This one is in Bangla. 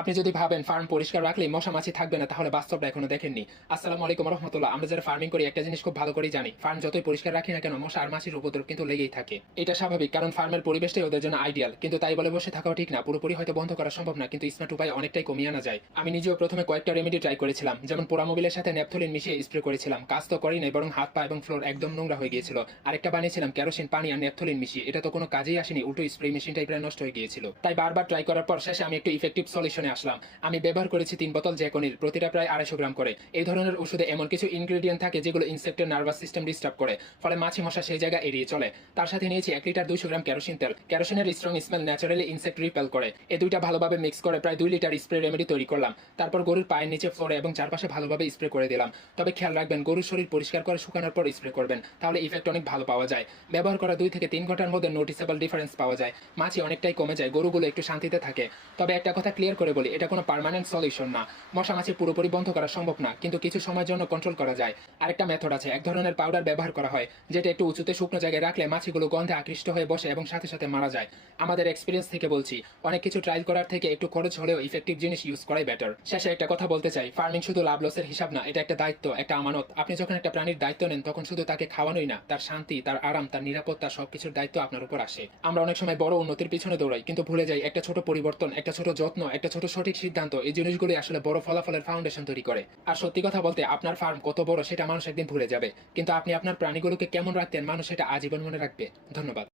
আপনি যদি ভাবেন ফার্ম পরিষ্কার রাখলেই মশা মাছি থাকবে না, তাহলে বাস্তবটা এখনো দেখেননি। আসসালামু আলাইকুম রহমতুল্লাহ। আমরা যারা ফার্মিং করি একটা জিনিস খুব ভালো করেই জানি, ফার্ম যতই পরিষ্কার রাখি না কেন মশা আর মাছির উপদ্রব কিন্তু লেগেই থাকে। এটা স্বাভাবিক, কারণ ফার্মের পরিবেশটাই ওদের জন্য আইডিয়াল। কিন্তু তাই বলে বসে থাকাও ঠিক না। পুরোপুরি হয়তো বন্ধ করা সম্ভব না, কিন্তু স্মার্ট উপায় অনেকটাই কমিয়ে আনা যায়। আমি নিজেও প্রথমে কয়েকটা রেমেডি ট্রাই করেছিলাম, যেমন পোড়া মোবিলের সাথে ন্যাপথলিন মিশিয়ে স্প্রে করেছিলাম। কাজ তো করেই নাই, বরং হাত পা এবং ফ্লোর একদম নোংরা হয়ে গিয়েছিল। আরেকটা বানিয়েছিলাম কেরোসিন পানি আর ন্যাপথলিন মিশিয়ে, এটা তো কোনো কাজেই আসেনি, উল্টো স্প্রে মেশিনটাই প্রায় নষ্ট হয়ে গিয়েছিল। তাই বারবার ট্রাই করার পর শেষে আমি একটু ইফেক্টিভ সলিউশনে আসলাম। আমি ব্যবহার করেছি 3 বোতল জ্যাকোনিল, প্রতিটা প্রায় 250 গ্রাম করে। এই ধরনের ওষুধে এমন কিছু ইনগ্রেডিয়েন্ট থাকে যেগুলো ইনসেক্টের নার্ভাস সিস্টেম ডিস্টার্ব করে, ফলে মাছি মশা সেই জায়গা এড়িয়ে চলে। তার সাথে নিয়েছি 1 লিটার 200 গ্রাম কেরোসিন তেল। কেরোসিনের strong smell naturally insect repel করে। এই দুইটা ভালোভাবে মিক্স করে প্রায় 2 লিটার স্প্রে রেমেডি তৈরি করলাম। তারপর গরুর পায়ের নিচে, ফ্লোরে এবং চারপাশে ভালোভাবে স্প্রে করে দিলাম। তবে খেয়াল রাখবেন, গরুর শরীর পরিষ্কার করে শুকানোর পর স্প্রে করবেন, তাহলে ইফেক্ট অনেক ভালো পাওয়া যায়। ব্যবহার করা 2 থেকে 3 ঘন্টার মধ্যে নোটিসেবল ডিফারেন্স পাওয়া যায়। মাছি অনেকটাই কমে যায়, গরুগুলো একটু শান্তিতে থাকে। তবে একটা কথা ক্লিয়ার করে বলি, এটা কোনো পার্মানেন্ট সলিউশন না। মশা মাছি পুরোপুরি বন্ধ করা সম্ভব না, কিন্তু কিছু সময়ের জন্য কন্ট্রোল করা যায়। আরেকটা মেথড আছে, এক ধরনের পাউডার ব্যবহার করা হয়, যেটা একটু উঁচুতে শুকনো জায়গায় রাখলে মাছিগুলো গন্ধে আকৃষ্ট হয়ে বসে এবং সাথে সাথে মারা যায়। আমাদের এক্সপিরিয়েন্স থেকে বলছি, অনেক কিছু ট্রাই করার থেকে একটু খরচ হলেও ইফেক্টিভ জিনিস ইউজ করাই বেটার। শেষে একটা কথা বলতে চাই, ফার্মিং শুধু লাভ লসের হিসাব না, এটা একটা দায়িত্ব, একটা আমানত। আপনি যখন একটা প্রাণীর দায়িত্ব নেন, তখন শুধু তাকে খাওয়ানোই না, তার শান্তি, তার আরাম, তার নিরাপত্তা সবকিছুর দায়িত্ব আপনার উপর আসে। আমরা অনেক সময় বড় উন্নতির পিছনে দৌড়াই, কিন্তু ভুলে যাই একটা ছোট পরিবর্তন, একটা ছোট যত্ন, একটা ছোট সঠিক সিদ্ধান্ত, এই জিনিসগুলি আসলে বড় ফলাফলের ফাউন্ডেশন তৈরি করে। আর সত্যি কথা বলতে, আপনার ফার্ম কত বড় সেটা মানুষ একদিন ভুলে যাবে, কিন্তু আপনি আপনার প্রাণীগুলোকে কেমন রাখতেন মানুষ সেটা আজীবন মনে রাখবে। ধন্যবাদ।